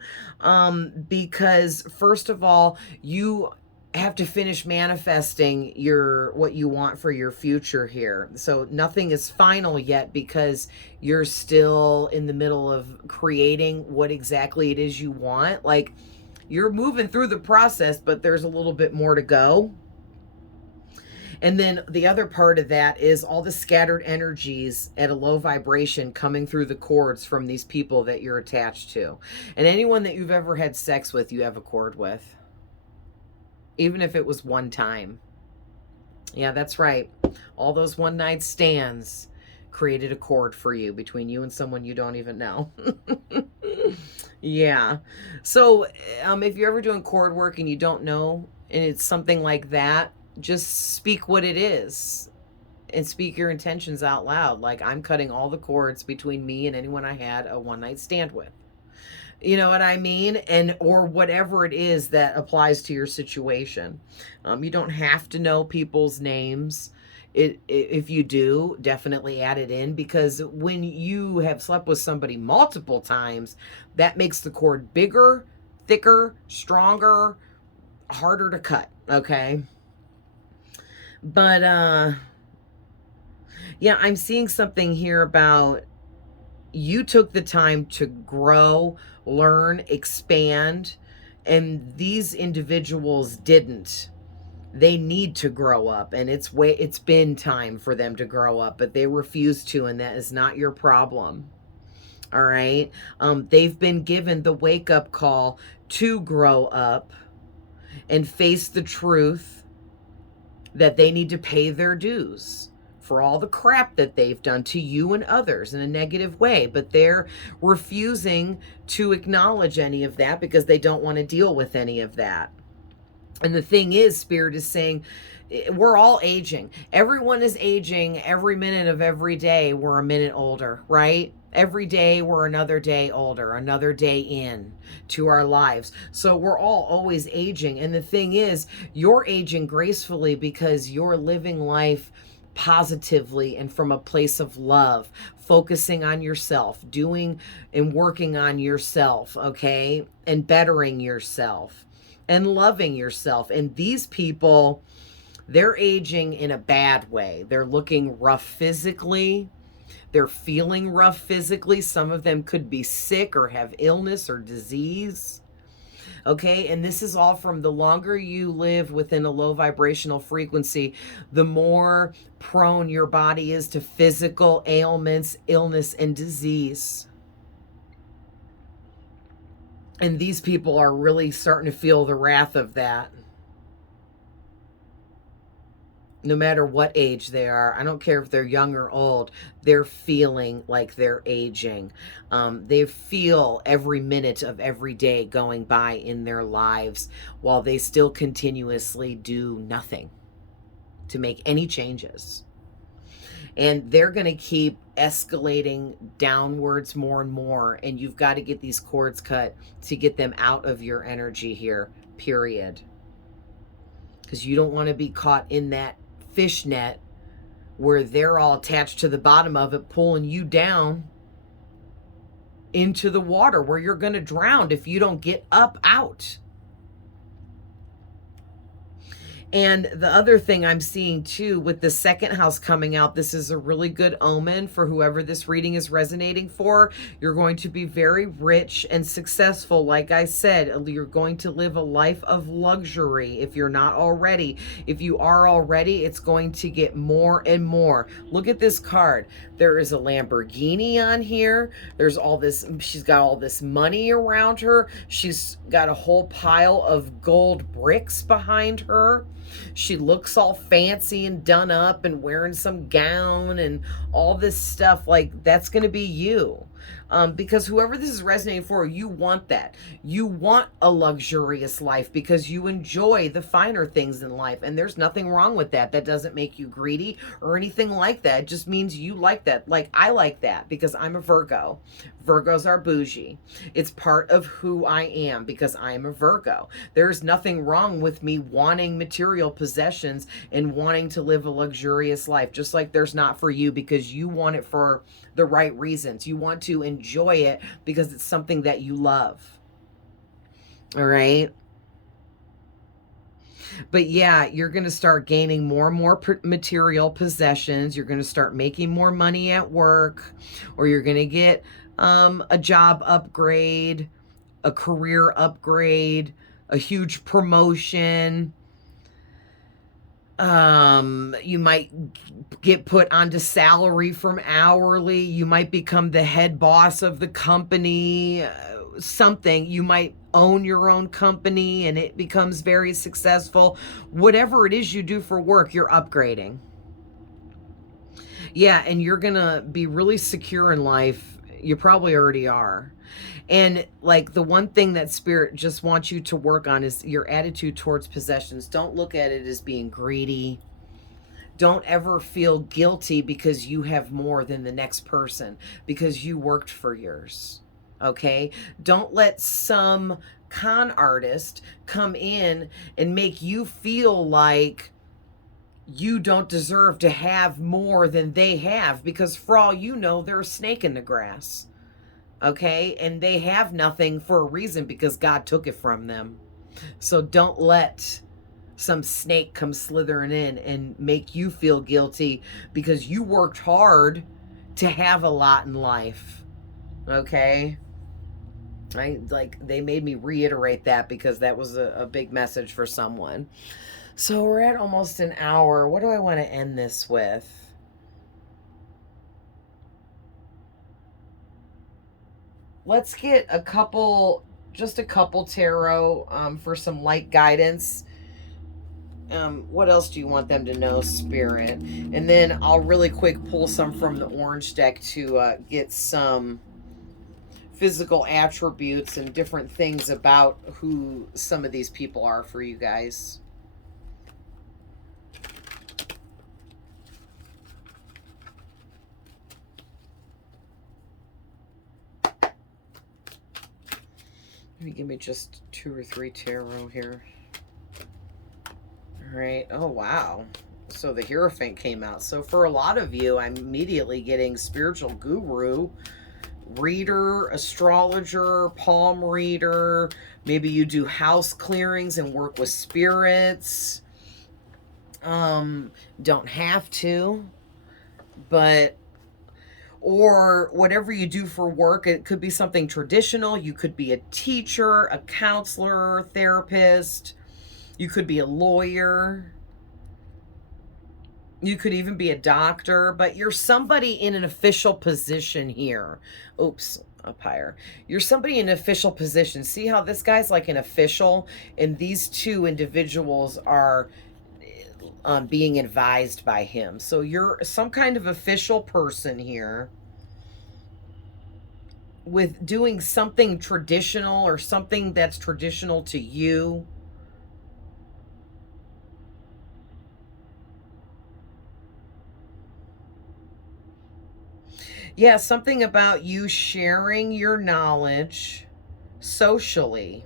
because first of all, you have to finish manifesting your what you want for your future here. So nothing is final yet because you're still in the middle of creating what exactly it is you want. Like, you're moving through the process, but there's a little bit more to go. And then the other part of that is all the scattered energies at a low vibration coming through the cords from these people that you're attached to. And anyone that you've ever had sex with, you have a cord with. Even if it was one time. Yeah, that's right. All those one night stands created a cord for you between you and someone you don't even know. Yeah. So if you're ever doing cord work and you don't know, and it's something like that, just speak what it is and speak your intentions out loud. Like, I'm cutting all the cords between me and anyone I had a one night stand with. You know what I mean? And or whatever it is that applies to your situation. You don't have to know people's names. If you do, definitely add it in, because when you have slept with somebody multiple times, that makes the cord bigger, thicker, stronger, harder to cut. Okay. But yeah, I'm seeing something here about you took the time to grow, learn, expand, and these individuals didn't. They need to grow up, and it's been time for them to grow up, but they refuse to, and that is not your problem. All right. They've been given the wake-up call to grow up and face the truth that they need to pay their dues for all the crap that they've done to you and others in a negative way, but they're refusing to acknowledge any of that because they don't want to deal with any of that. And the thing is, Spirit is saying, we're all aging. Everyone is aging every minute of every day. We're a minute older, right? Every day we're another day older, another day in to our lives. So we're all always aging. And the thing is, you're aging gracefully because you're living life positively and from a place of love, focusing on yourself, doing and working on yourself, okay? And bettering yourself and loving yourself. And these people, they're aging in a bad way. They're looking rough physically. They're feeling rough physically. Some of them could be sick or have illness or disease. Okay, and this is all from the longer you live within a low vibrational frequency, the more prone your body is to physical ailments, illness, and disease. And these people are really starting to feel the wrath of that. No matter what age they are, I don't care if they're young or old, they're feeling like they're aging. They feel every minute of every day going by in their lives while they still continuously do nothing to make any changes. And they're going to keep escalating downwards more and more. And you've got to get these cords cut to get them out of your energy here, period. Because you don't want to be caught in that fishnet where they're all attached to the bottom of it, pulling you down into the water where you're going to drown if you don't get up out. And the other thing I'm seeing too, with the second house coming out, this is a really good omen for whoever this reading is resonating for. You're going to be very rich and successful. Like I said, you're going to live a life of luxury if you're not already. If you are already, it's going to get more and more. Look at this card. There is a Lamborghini on here. There's all this, she's got all this money around her. She's got a whole pile of gold bricks behind her. She looks all fancy and done up and wearing some gown and all this stuff. Like, that's going to be you. Because whoever this is resonating for, you want that. You want a luxurious life because you enjoy the finer things in life. And there's nothing wrong with that. That doesn't make you greedy or anything like that. It just means you like that. Like, I like that because I'm a Virgo. Virgos are bougie. It's part of who I am because I am a Virgo. There's nothing wrong with me wanting material possessions and wanting to live a luxurious life, just like there's not for you because you want it for the right reasons. You want to enjoy it because it's something that you love. All right. But yeah, you're going to start gaining more and more material possessions. You're going to start making more money at work, or you're going to get a job upgrade, a career upgrade, a huge promotion. You might get put onto salary from hourly. You might become the head boss of the company. Something. You might own your own company and it becomes very successful. Whatever it is you do for work, you're upgrading. Yeah, and you're gonna be really secure in life. You probably already are. And like the one thing that Spirit just wants you to work on is your attitude towards possessions. Don't look at it as being greedy. Don't ever feel guilty because you have more than the next person because you worked for yours. Okay? Don't let some con artist come in and make you feel like you don't deserve to have more than they have because for all you know, they're a snake in the grass. Okay? And they have nothing for a reason because God took it from them. So don't let some snake come slithering in and make you feel guilty because you worked hard to have a lot in life. Okay? They made me reiterate that because that was a big message for someone. So we're at almost an hour. What do I want to end this with? Let's get just a couple tarot for some light guidance. What else do you want them to know, Spirit? And then I'll really quick pull some from the orange deck to get some physical attributes and different things about who some of these people are for you guys. Maybe give me just 2 or 3 tarot here. All right. Oh, wow. So the Hierophant came out. So for a lot of you, I'm immediately getting spiritual guru, reader, astrologer, palm reader. Maybe you do house clearings and work with spirits. Don't have to, but or whatever you do for work. It could be something traditional. You could be a teacher, a counselor, therapist. You could be a lawyer. You could even be a doctor, but you're somebody in an official position here. Oops, up higher. You're somebody in an official position. See how this guy's like an official, and these two individuals are being advised by him. So you're some kind of official person here with doing something traditional or something that's traditional to you. Yeah, something about you sharing your knowledge socially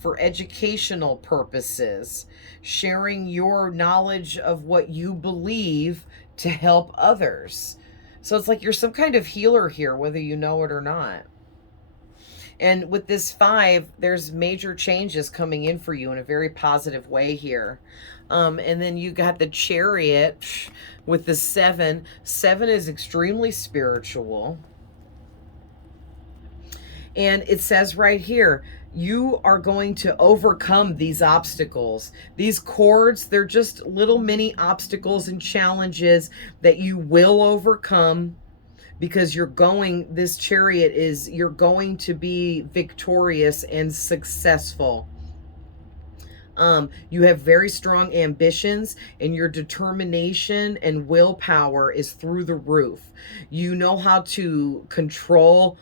for educational purposes, sharing your knowledge of what you believe to help others. So it's like you're some kind of healer here, whether you know it or not. And with this 5, there's major changes coming in for you in a very positive way here. And then you got the Chariot with the 7. 7 is extremely spiritual. And it says right here, you are going to overcome these obstacles. These cords, they're just little mini obstacles and challenges that you will overcome because you're going to be victorious and successful. You have very strong ambitions and your determination and willpower is through the roof. You know how to control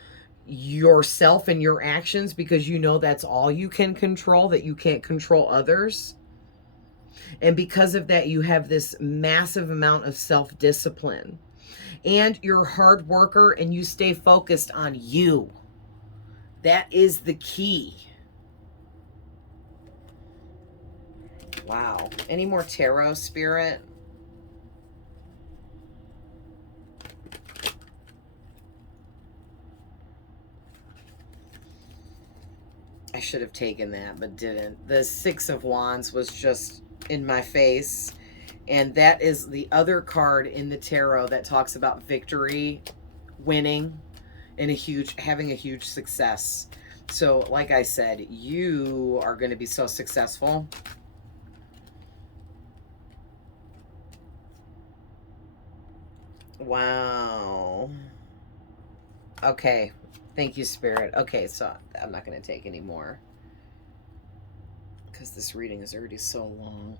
yourself and your actions because you know that's all you can control, that you can't control others. And because of that, you have this massive amount of self-discipline. And you're a hard worker and you stay focused on you. That is the key. Wow. Any more tarot, Spirit? I should have taken that, but didn't. The Six of Wands was just in my face. And that is the other card in the tarot that talks about victory, winning, and having a huge success. So, like I said, you are going to be so successful. Wow. Okay. Thank you, Spirit. Okay, so I'm not going to take any more because this reading is already so long.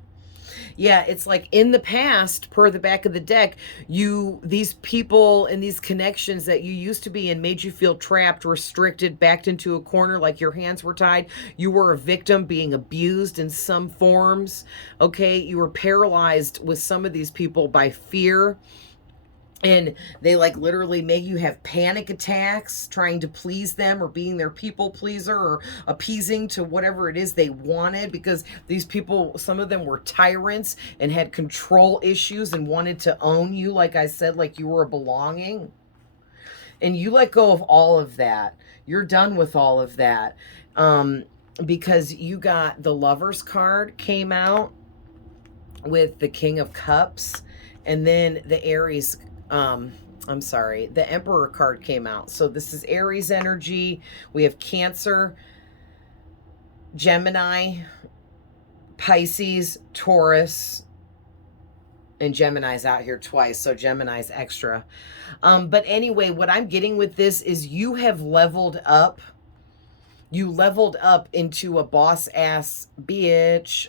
Yeah, it's like in the past, per the back of the deck, these people and these connections that you used to be in made you feel trapped, restricted, backed into a corner, like your hands were tied. You were a victim being abused in some forms. Okay, you were paralyzed with some of these people by fear. And they like literally make you have panic attacks trying to please them or being their people pleaser or appeasing to whatever it is they wanted, because these people, some of them were tyrants and had control issues and wanted to own you, like I said, like you were a belonging. And you let go of all of that. You're done with all of that, because you got the Lover's card came out with the King of Cups, and then the Aries the Emperor card came out. So this is Aries energy. We have Cancer, Gemini, Pisces, Taurus, and Gemini's out here twice. So Gemini's extra. But anyway, what I'm getting with this is you have leveled up. You leveled up into a boss ass bitch.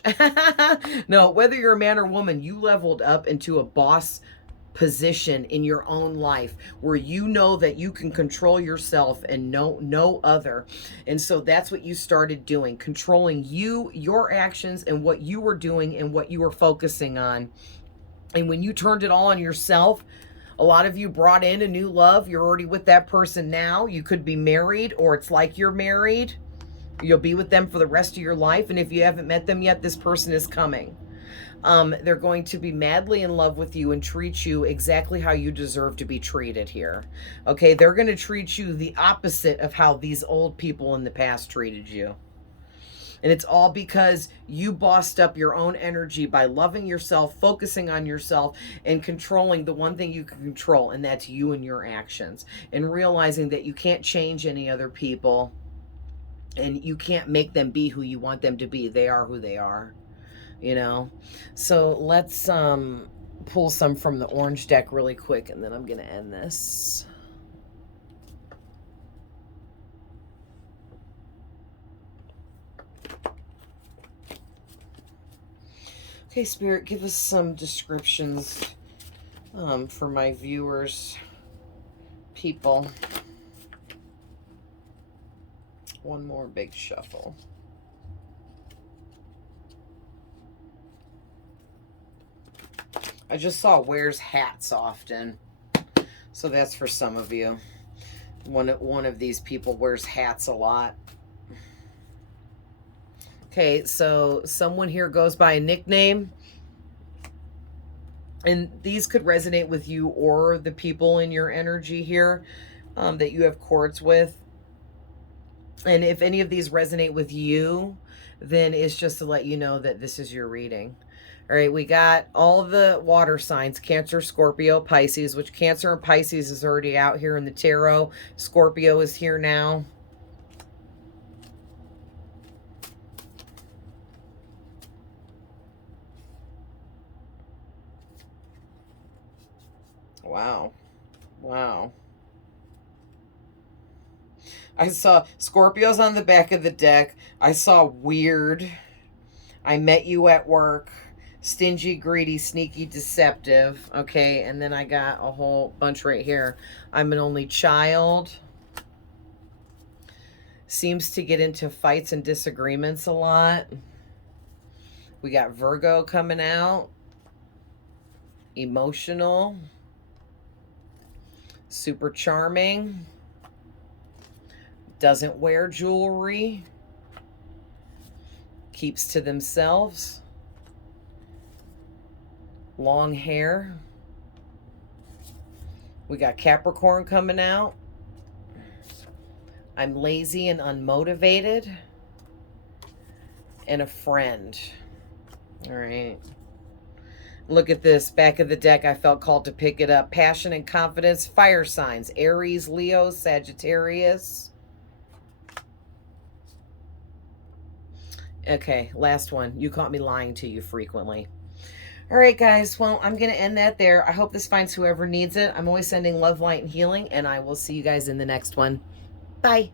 No, whether you're a man or woman, you leveled up into a boss position in your own life where you know that you can control yourself and no other. And so that's what you started doing, controlling you, your actions, and what you were doing and what you were focusing on. And when you turned it all on yourself, a lot of you brought in a new love. You're already with that person now. You could be married, or it's like you're married. You'll be with them for the rest of your life. And if you haven't met them yet, this person is coming. They're going to be madly in love with you and treat you exactly how you deserve to be treated here. Okay, they're going to treat you the opposite of how these old people in the past treated you. And it's all because you bossed up your own energy by loving yourself, focusing on yourself, and controlling the one thing you can control, and that's you and your actions. And realizing that you can't change any other people, and you can't make them be who you want them to be. They are who they are. You know, so let's pull some from the orange deck really quick, and then I'm going to end this. Okay, Spirit, give us some descriptions for my viewers, people. One more big shuffle. I just saw wears hats often. So that's for some of you. One of these people wears hats a lot. Okay, so someone here goes by a nickname. And these could resonate with you or the people in your energy here that you have cords with. And if any of these resonate with you, then it's just to let you know that this is your reading. All right, we got all the water signs, Cancer, Scorpio, Pisces, which Cancer and Pisces is already out here in the tarot. Scorpio is here now. Wow. Wow. I saw Scorpios on the back of the deck. I saw weird. I met you at work. Stingy, greedy, sneaky, deceptive. Okay, and then I got a whole bunch right here. I'm an only child. Seems to get into fights and disagreements a lot. We got Virgo coming out. Emotional. Super charming. Doesn't wear jewelry. Keeps to themselves. Long hair. We got Capricorn coming out. I'm lazy and unmotivated. And a friend. All right. Look at this. Back of the deck, I felt called to pick it up. Passion and confidence. Fire signs. Aries, Leo, Sagittarius. Okay, last one. You caught me lying to you frequently. All right, guys. Well, I'm going to end that there. I hope this finds whoever needs it. I'm always sending love, light, and healing, and I will see you guys in the next one. Bye.